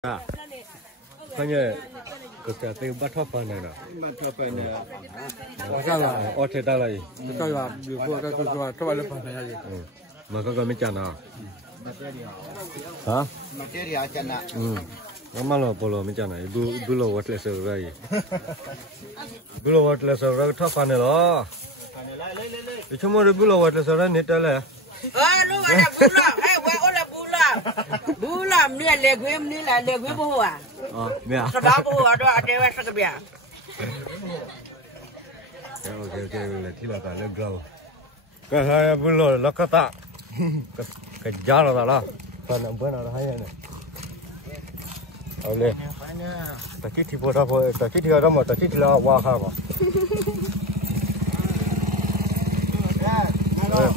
Ah, kanya kita tengok batok mana na? Batok mana? Salah, otak dah lagi. Salah, buat ada tujuan, coba lepas saja. Maka kami cana. Hah? Material cana. Malah polo macam mana? Ibu lo water serai. Ibu lo water serai tak panen lah. Cuma ibu lo water serai ni tak lah. Lu ada bulan, ada bulan. Bulan ni leguim ni lah leguim buah. Oh, biar. Sedap buah ada wes kebiar. Okey, boleh tidak tak legal. Kahaya bulo lakata. Kejar lah. Panen benar hanya ni. Oleh. Tak kiti bodoh, tak kiti ada mah, tak kiti lah wah apa.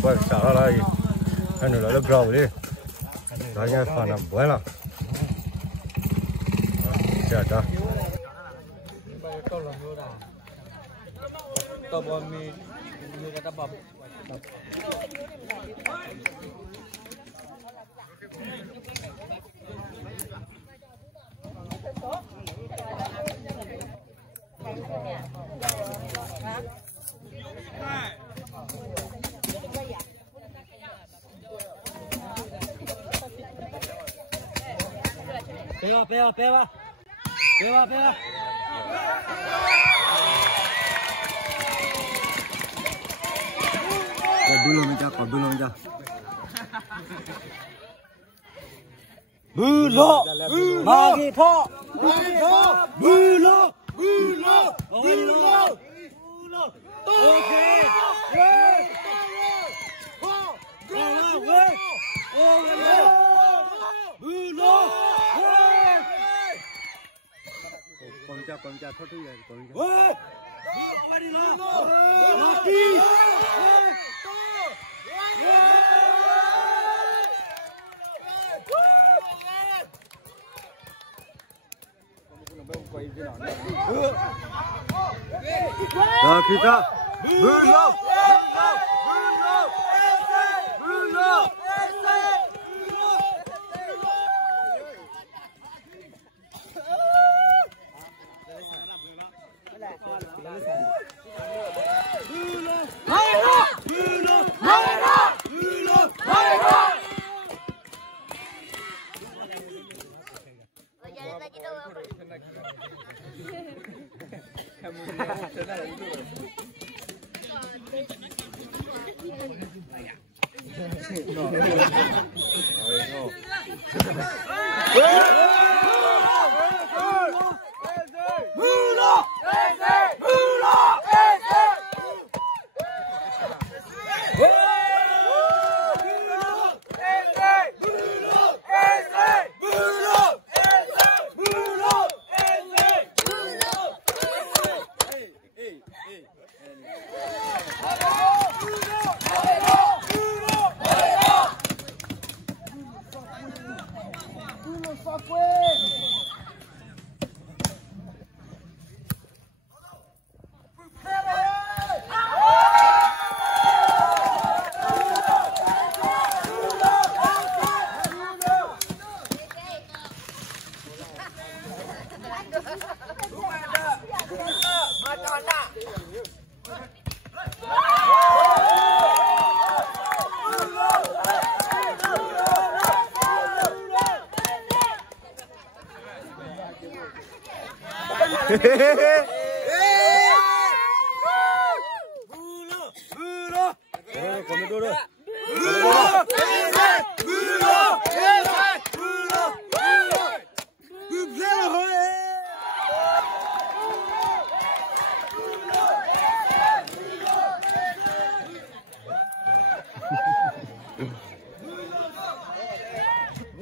Pas salah lagi. Kan lalu grau ni. Tanya panen benar. Siapa? Tolong ni kata bab. Peva. Belum aja. Magi thok. Okey. Komja, thotu ya, komja. Dah kita belum.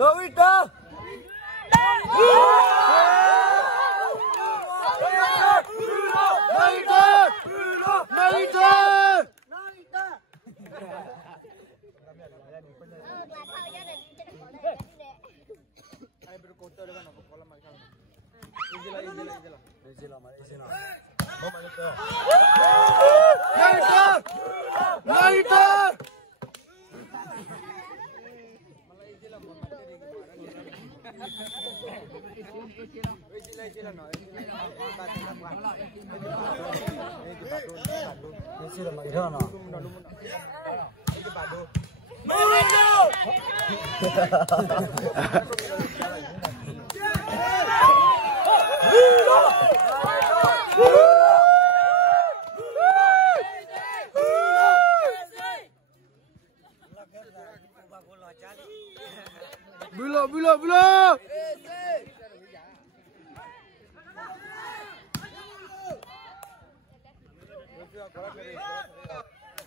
Novita.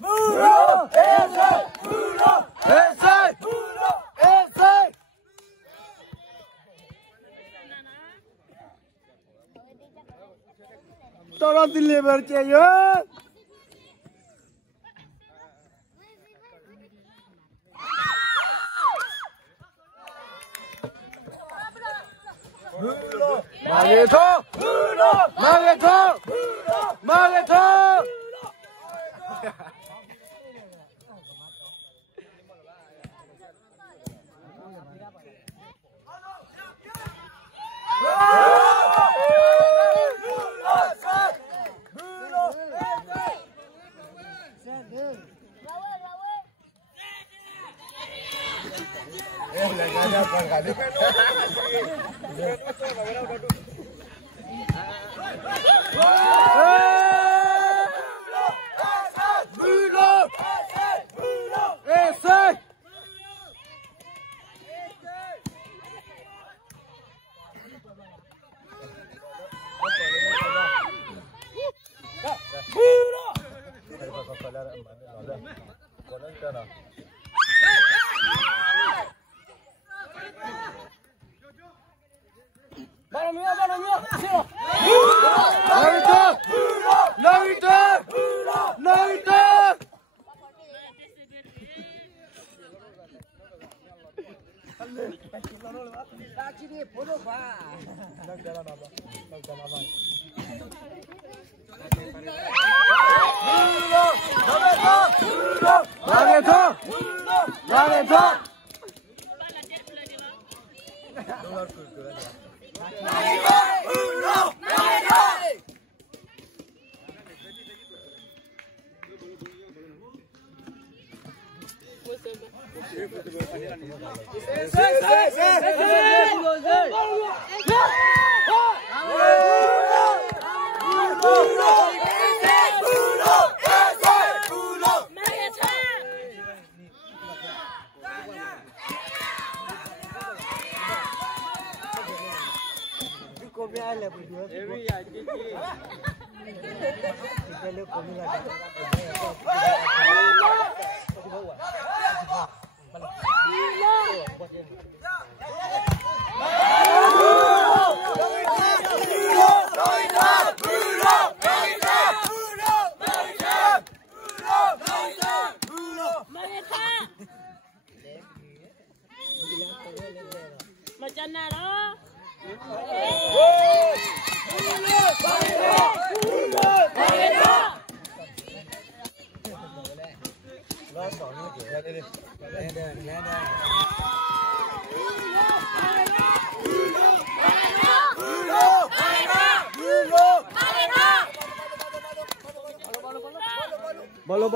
Belum. Tolong deliver ya. Mageto.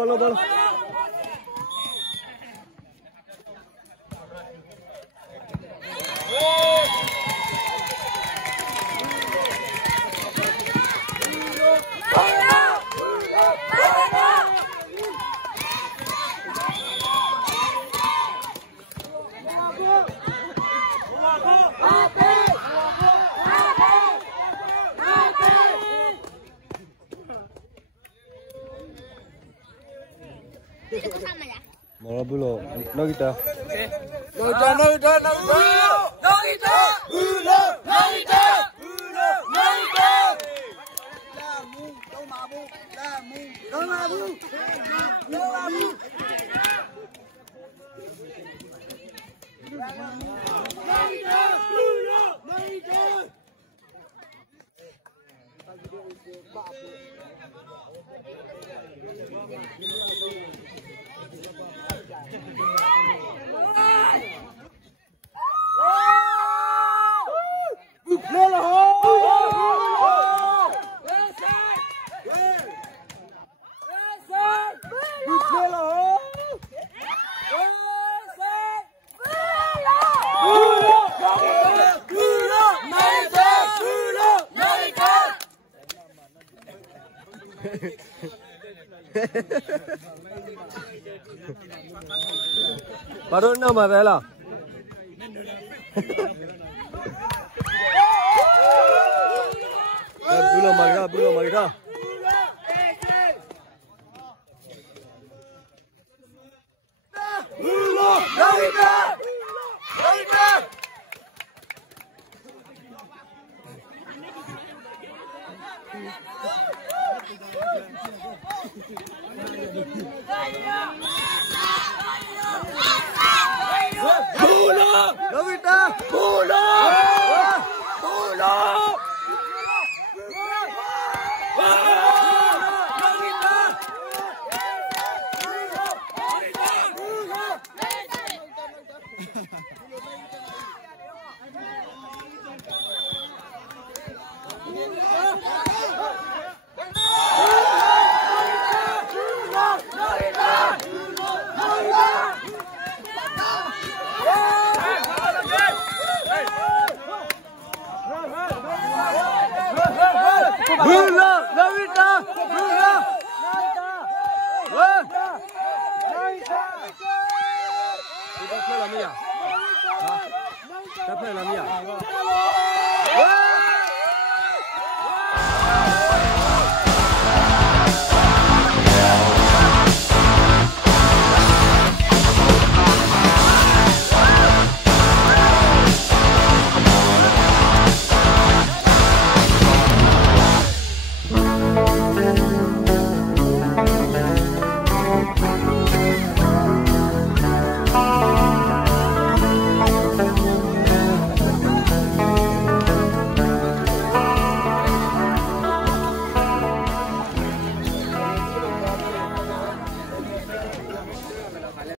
Balo. Malah belum. No kita. Baru nama rela. Belum marga. Đã phê làm gì à?